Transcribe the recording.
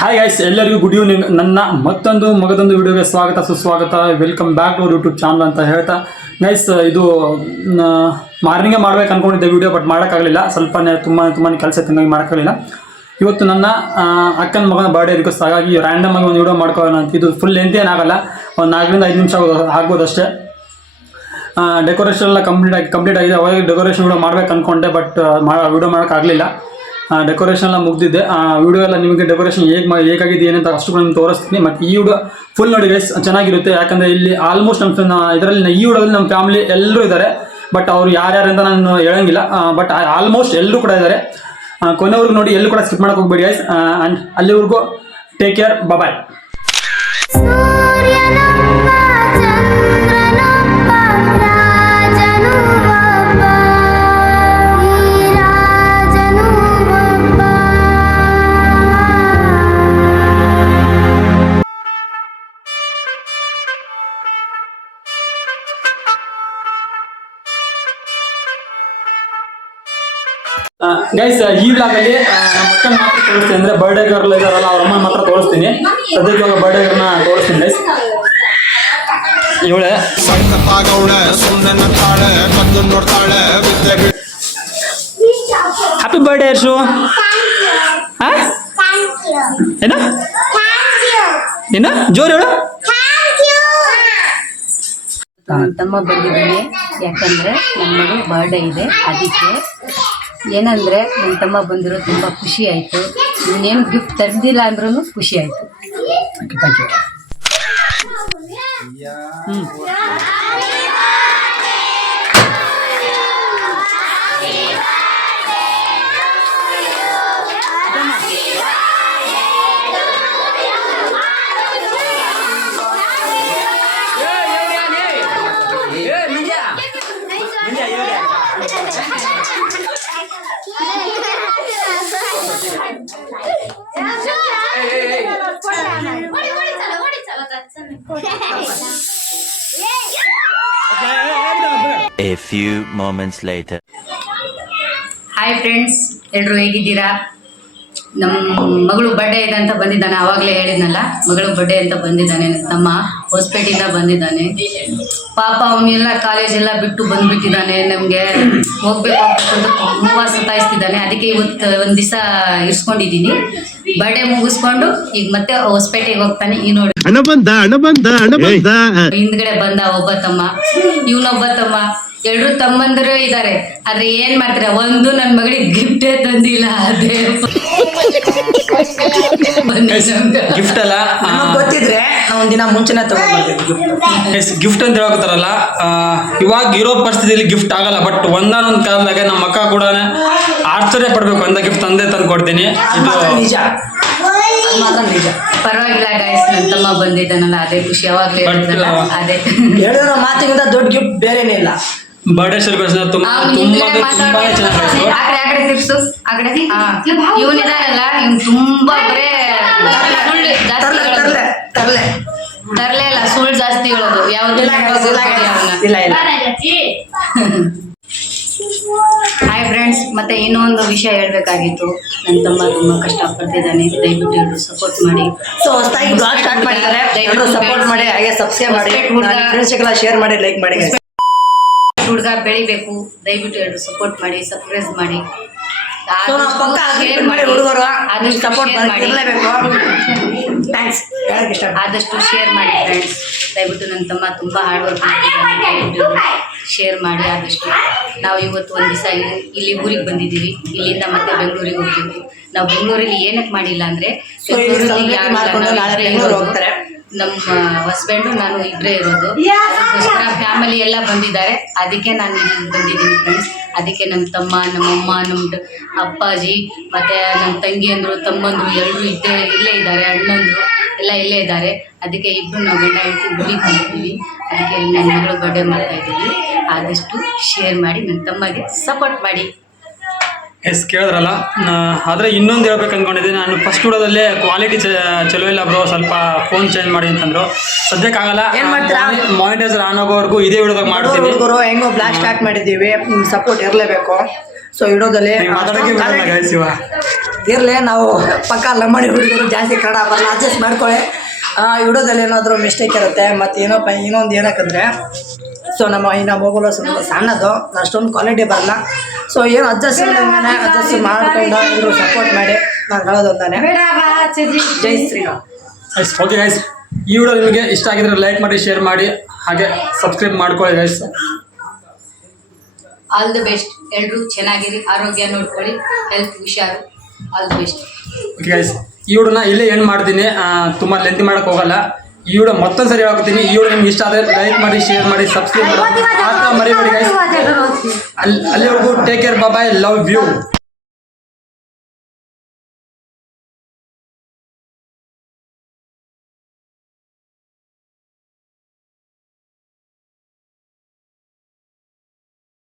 Hi guys, ಎಲ್ಲರಿಗೂ good evening. ನನ್ನ ಮಗದೊಂದು ವಿಡಿಯೋಗೆ ಸ್ವಾಗತ ಸುಸ್ವಾಗತ. Welcome back to YouTube channel ಅಂತ ಹೇಳ್ತಾ ಗೈಸ್, ಇದು ಮಾರ್ನಿಂಗೇ ಮಾಡ್ಬೇಕು ಅಂದ್ಕೊಂಡಿದ್ದೆ ವಿಡಿಯೋ, ಬಟ್ ಮಾಡೋಕ್ಕಾಗಲಿಲ್ಲ. ಸ್ವಲ್ಪ ತುಂಬಾ ಕೆಲಸ ತಿಂಗಾಗಿ ಮಾಡೋಕ್ಕಾಗಲಿಲ್ಲ. ಇವತ್ತು ನನ್ನ ಅಕ್ಕನ ಮಗನ ಬರ್ಡೇ ರಿಕ್ವೆಸ್ಟ್, ಹಾಗಾಗಿ ರ್ಯಾಂಡಮ್ ಆಗಿ ಒಂದು ವಿಡಿಯೋ ಮಾಡ್ಕೊಳ್ಳೋಣ ಅಂತ. ಇದು ಫುಲ್ ಲೆಂತ್ ಏನಾಗಲ್ಲ, ಒಂದು 4 ರಿಂದ 5 ನಿಮಿಷ ಆಗ್ಬೋದು ಅಷ್ಟೇ. ಡೆಕೋರೇಷನ್ ಎಲ್ಲ ಕಂಪ್ಲೀಟ್ ಆಗಿದೆ. ಅವಾಗ ಡೆಕೋರೇಷನ್ ವಿಡಿಯೋ ಮಾಡ್ಬೇಕು ಅಂದ್ಕೊಂಡೆ, ಬಟ್ ವಿಡಿಯೋ ಮಾಡೋಕ್ಕಾಗಲಿಲ್ಲ. ಡೆಕೋರೇಷನ್ ಎಲ್ಲ ಮುಗಿದಿದೆ. ವಿಡಿಯೋ ಎಲ್ಲ ನಿಮಗೆ ಡೆಕೋರೇಷನ್ ಹೇಗಾಗಿದೆ ಏನಂತ ಅಷ್ಟು ನಿಮ್ಗೆ ತೋರಿಸ್ತೀನಿ. ಮತ್ತು ಈ ವಿಡಿಯೋ ಫುಲ್ ನೋಡಿ ಗೈಸ್, ಚೆನ್ನಾಗಿರುತ್ತೆ. ಯಾಕಂದರೆ ಇಲ್ಲಿ ಆಲ್ಮೋಸ್ಟ್ ಇದರಲ್ಲಿ ಈ ವಿಡಿಯೋದಲ್ಲಿ ನಮ್ಮ ಫ್ಯಾಮಿಲಿ ಎಲ್ಲರೂ ಇದ್ದಾರೆ. ಬಟ್ ಅವ್ರು ಯಾರ್ಯಾರು ಅಂತ ನಾನು ಹೇಳಂಗಿಲ್ಲ, ಬಟ್ ಆಲ್ಮೋಸ್ಟ್ ಎಲ್ಲರೂ ಕೂಡ ಇದ್ದಾರೆ. ಕೊನೆವರೆಗೂ ನೋಡಿ, ಎಲ್ಲೂ ಕೂಡ ಸ್ಕಿಪ್ ಮಾಡೋಕೆ ಹೋಗ್ಬೇಡಿ ಗೈಸ್. ಆ್ಯಂಡ್ ಅಲ್ಲಿವರೆಗೂ ಟೇಕ್ ಕೇರ್, ಬಾಯ್. ಗೈಸ್, ಈ ಬ್ಲಾಗಲ್ಲಿ ನಮ್ಮ ಅಕ್ಕನ ಮಾತ್ರ ತೋರಿಸ್ತೀನಿ. ಅಂದರೆ ಬರ್ಡೇ ಗರ್ಲ್ ಇದಾರಲ್ಲ, ಅವ್ರ ಅಮ್ಮನ ಮಾತ್ರ ತೋರಿಸ್ತೀನಿ. ಸದ್ಯಕ್ಕೆ ಇವಾಗ ಬರ್ಡೇ ಗರ್ಲ್ನ ತೋರಿಸ್ತೀನಿ ಗೈಸ್. ಇವಳೆ ಹ್ಯಾಪಿ ಬರ್ಡೇ ಹರ್ಷು. ಏನ ಜೋರು ಹೇಳು. ತಮ್ಮ ಬಂದಿದ್ದಾನೆ, ಯಾಕಂದರೆ ನನ್ನ ಮಗಳು ಬರ್ಡೇ ಇದೆ. ಅದಕ್ಕೆ ಏನಂದರೆ ನನ್ನ ತಮ್ಮ ಬಂದಿರೋ ತುಂಬ ಖುಷಿ ಆಯಿತು. ಇನ್ನೇನು ಗಿಫ್ಟ್ ತರ್ದಿಲ್ಲ ಅಂದ್ರೂ ಖುಷಿ ಆಯಿತು. Thank you. A few moments later. Hi friends, ಎಲ್ಲರೂ ಹೇಗಿದ್ದೀರಾ? ನಮ್ಮ ಮಗಳು ಬರ್ಡೇ ಇದೆ ಅಂತ ಬಂದಿದ್ದಾನೆ. ಆವಾಗಲೇ ಹೇಳಿದ್ನಲ್ಲ, ಮಗಳು ಬರ್ಡೇ ಅಂತ ಬಂದಿದ್ದಾನೆ. ನನ್ನ ತಮ್ಮ ಹೊಸಪೇಟೆಯಿಂದ ಬಂದಿದ್ದಾನೆ. ಪಾಪ ಅವನ್ನೆಲ್ಲ ಕಾಲೇಜೆಲ್ಲ ಬಿಟ್ಟು ಬಂದುಬಿಟ್ಟಿದ್ದಾನೆ. ನಮಗೆ ಹೋಗ್ಬೇಕು ಅಂತ ತುಂಬ ಸತಾಯಿಸ್ತಿದ್ದಾನೆ. ಅದಕ್ಕೆ ಇವತ್ತು ಒಂದು ದಿವಸ ಇರಿಸ್ಕೊಂಡಿದ್ದೀನಿ. ಬರ್ಡೇ ಮುಗಿಸ್ಕೊಂಡು ಈಗ ಮತ್ತೆ ಹೊಸಪೇಟೆಗೆ ಹೋಗ್ತಾನೆ. ಈ ನೋಡಿ ಹಿಂದ್ಗಡೆ ಬಂದ ಒಬ್ಬ ತಮ್ಮ, ಇವನೊಬ್ಬ ತಮ್ಮ, ಎಲ್ಲರೂ ತಮ್ಮಂದರು ಇದ್ದಾರೆ. ಆದ್ರೆ ಏನ್ ಮಾಡ್ತೀರಾ, ಒಂದು ನನ್ನ ಮಗಳಿಗೆ ಗಿಫ್ಟೇ ತಂದಿಲ್ಲ. ಅದೇ ಗಿಫ್ಟ್ ಅಲ್ಲ, ಗೊತ್ತಿದ್ರೆ ಒಂದಿನ ಮುಂಚೆನೆ ತಗೊಂಡ್ಬರ್ತೀವಿ. ಗಿಫ್ಟ್ ಅಂತ ಹೇಳ್ತಾರಲ್ಲ, ಇವಾಗ ಇರೋ ಪರಿಸ್ಥಿತಿಯಲ್ಲಿ ಗಿಫ್ಟ್ ಆಗಲ್ಲ. ಬಟ್ ಒಂದಾನೊಂದು ಕಾಲದಾಗ ನಮ್ಮ ಅಕ್ಕ ಕೂಡ ಆಶ್ಚರ್ಯ ಪಡ್ಬೇಕು ಅಂತ ಗಿಫ್ಟ್ ತಂದೆ ತಂದು ಕೊಡ್ತೀನಿ. ಇದು ನಿಜ, ಮಾತ್ರ ನಿಜ. ಪರವಾಗಿಲ್ಲ ಗೈಸ್, ನನ್ನ ತಮ್ಮ ಬಂದಿದ್ದಾನಲ್ಲ ಅದೇ ಖುಷಿ. ಯಾವಾಗ್ಲೂ ಅದೇ ಹೇಳಿರೋ ಮಾತಿಗಿಂತ ದೊಡ್ಡ ಗಿಫ್ಟ್ ಬೇರೆನೇ ಇಲ್ಲ. ಬರ್ಡೇ ಸೆಲೆಬ್ರೇಷನ್ ತುಂಬಾನೇ ಚೆನ್ನಾಗಿತ್ತು. ಇವನಿದಾನಲ್ಲ, ಇವ್ನು ತುಂಬಾ ಬರೇ ಸುಳ್ಳು ಜಾಸ್ತಿ ತರಲೇ ಇಲ್ಲ, ಸುಳ್ಳು ಜಾಸ್ತಿ ಹೇಳೋದು. ಯಾವ್ದು ಹಾಯ್ ಫ್ರೆಂಡ್ಸ್, ಮತ್ತೆ ಇನ್ನೊಂದು ವಿಷಯ ಹೇಳ್ಬೇಕಾಗಿತ್ತು. ನನ್ನ ತಮ್ಮ ತುಂಬಾ ಕಷ್ಟಪಡ್ತಿದ್ದಾನೆ. ದಯವಿಟ್ಟು ಎಲ್ಲರೂ ಸಪೋರ್ಟ್ ಮಾಡಿ. ಸೊ ಹೊಸದಾಗಿ ಬ್ಲಾಗ್ ಸ್ಟಾರ್ಟ್ ಮಾಡಿದ್ದಾರೆ, ಎಲ್ಲರೂ ಸಪೋರ್ಟ್ ಮಾಡಿ, ಹಾಗೆ ಸಬ್ಸ್ಕ್ರೈಬ್ ಮಾಡಿ, ಫ್ರೆಂಡ್ಸ್ಗೆಲ್ಲ ಶೇರ್ ಮಾಡಿ, ಲೈಕ್ ಮಾಡಿ. ಹುಡುಗ ಬೆಳಿಬೇಕು, ದಯವಿಟ್ಟು ಎಲ್ಲರೂ ಸಪೋರ್ಟ್ ಮಾಡಿ, ಸಬ್ಸ್ಕ್ರೈಬ್ ಮಾಡಿ. ಆದಷ್ಟು ಶೇರ್ ಮಾಡಿ ಫ್ರೆಂಡ್ಸ್. ದಯವಿಟ್ಟು ನನ್ನ ತಮ್ಮ ತುಂಬಾ ಹಾರ್ಡ್ ವರ್ಕ್ ಮಾಡ್ತಿದ್ದಾನೆ. ಶೇರ್ ಮಾಡಿ ಆದಷ್ಟು. ನಾವು ಇವತ್ತು ಒಂದು ದಿವಸ ಇಲ್ಲಿ ಊರಿಗೆ ಬಂದಿದ್ದೀವಿ. ಇಲ್ಲಿಂದ ಮತ್ತೆ ಬೆಂಗಳೂರಿಗೆ ಹೋಗ್ತೀವಿ. ನಾವು ಬೆಂಗಳೂರಲ್ಲಿ ಏನಕ್ಕೆ ಮಾಡಿಲ್ಲ ಅಂದರೆ, ಹೋಗ್ತಾರೆ. ನಮ್ಮ ಹಸ್ಬೆಂಡು ನಾನು ಇಬ್ಬರೇ ಇರೋದು. ಅದಕ್ಕೋಸ್ಕರ ಫ್ಯಾಮಿಲಿ ಎಲ್ಲ ಬಂದಿದ್ದಾರೆ. ಅದಕ್ಕೆ ನಾನು ಇಲ್ಲಿ ಬಂದಿದ್ದೀನಿ ಫ್ರೆಂಡ್ಸ್. ಅದಕ್ಕೆ ನಮ್ಮ ತಮ್ಮ, ನಮ್ಮಮ್ಮ, ನಮ್ಮ ಅಪ್ಪಾಜಿ ಮತ್ತು ನಮ್ಮ ತಂಗಿಯಂದರು, ತಮ್ಮಂದರು ಎಲ್ಲರೂ ಇಲ್ಲೇ ಇದ್ದಾರೆ. ಅಣ್ಣಂದರು ಎಲ್ಲ ಇಲ್ಲೇ ಇದ್ದಾರೆ. ಅದಕ್ಕೆ ಇಬ್ಬರು ನಾವು ಗಂಡ ಹೆಂಡತಿ ಊರಿಗೆ ಬಂದಿದ್ದೀವಿ. ಅದಕ್ಕೆ ನನ್ನ ಮಗಳು ಬರ್ಡೇ ಮಾಡ್ತಾಯಿದ್ದೀವಿ. ಆದಷ್ಟು ಶೇರ್ ಮಾಡಿ, ನನ್ನ ತಮ್ಮಗೆ ಸಪೋರ್ಟ್ ಮಾಡಿ. ಎಸ್, ಕೇಳಿದ್ರಲ್ಲ. ಆದರೆ ಇನ್ನೊಂದು ಹೇಳ್ಬೇಕು ಅಂದ್ಕೊಂಡಿದ್ದೀನಿ. ನಾನು ಫಸ್ಟ್ ವಿಡಿಯೋದಲ್ಲೇ ಕ್ವಾಲಿಟಿ ಚಲೋ ಇಲ್ಲ ಬ್ರೋ, ಸ್ವಲ್ಪ ಫೋನ್ ಚೇಂಜ್ ಮಾಡಿ ಅಂತಂದ್ರು. ಸದ್ಯಕ್ಕಾಗಲ್ಲ, ಮಾನಿಟೈಸರ್ ಆನ್ ಆಗೋವರೆಗೂ ಇದೇ ವಿಡಿಯೋದಾಗ ಮಾಡ್ತೀವಿ. ಹೆಂಗೋ ಬ್ಲಾಗ್ ಸ್ಟಾರ್ಟ್ ಮಾಡಿದ್ದೀವಿ, ಸಪೋರ್ಟ್ ಇರಲೇಬೇಕು. ಸೊ ವಿಡಿಯೋದಲ್ಲಿ ಮಾತಾಡೋಕೆ ಬರಲ್ಲ guys ಇವ. ಇರಲಿ, ನಾವು ಪಕ್ಕ ಲಂಬಾಣಿ ಹುಡುಗರು ಜಾಸ್ತಿ ಕನ್ನಡ ಬರಲ್ಲ, ಅಡ್ಜಸ್ಟ್ ಮಾಡ್ಕೊಳ್ಳಿ. ವಿಡಿಯೋದಲ್ಲಿ ಏನಾದರೂ ಮಿಸ್ಟೇಕ್ ಇರುತ್ತೆ. ಮತ್ತು ಏನಪ್ಪ ಇನ್ನೊಂದು ಏನಕ್ಕಂದರೆ ಸೊ ನಮ್ಮ ಮಗುಲು ಸ್ವಲ್ಪ ಸಣ್ಣದು, ಅಷ್ಟೊಂದು ಕ್ವಾಲಿಟಿ ಬರಲ್ಲ. ಸೊ ಏನು ಅಡ್ಜಸ್ಟ್ ಮಾಡ್ಕೊಂಡು ಎಲ್ಲರೂ ಸಪೋರ್ಟ್ ಮಾಡಿ. ನಾನು ಹೇಳೋದೊಂದಾನೆ, ಜೈ ಶ್ರೀರಾಮ್. ಓಕೆ ಗೈಸ್, ಈ ವಿಡಿಯೋ ನಿಮಗೆ ಇಷ್ಟ ಆಗಿದ್ರೆ ಲೈಕ್ ಮಾಡಿ, ಶೇರ್ ಮಾಡಿ, ಹಾಗೆ ಸಬ್ಸ್ಕ್ರೈಬ್ ಮಾಡ್ಕೊಳ್ಳಿ ಗೈಸ್. All the best. ಎಲ್ಲರೂ ಚೆನ್ನಾಗಿರಿ, ಆರೋಗ್ಯ ನೋಡ್ಕೊಳ್ಳಿ, ಹೆಲ್ತ್ ಹುಷಾರು. All the best. Okay guys, ಈ ವಿಡಿಯೋನ ಇಲ್ಲೇ ಏನು ಮಾಡ್ತೀನಿ, ತುಂಬ ಲೆಂತಿ ಮಾಡೋಕ್ಕೆ ಹೋಗಲ್ಲ. ಈ ವಿಡಿಯೋ ಮತ್ತೊಂದು ಸರಿ ಹೇಳ್ತೀನಿ. ಈ ವಿಡಿಯೋ ನಿಮ್ಗೆ ಇಷ್ಟ ಆದರೆ ಲೈಕ್ ಮಾಡಿ, ಶೇರ್ ಮಾಡಿ, ಸಬ್ಸ್ಕ್ರೈಬ್ ಮಾಡಿ, ಮರಿಬೇಡಿ ಗೈಸ್. ಅಲ್ಲಿವರೆಗೂ take care, bye, love you.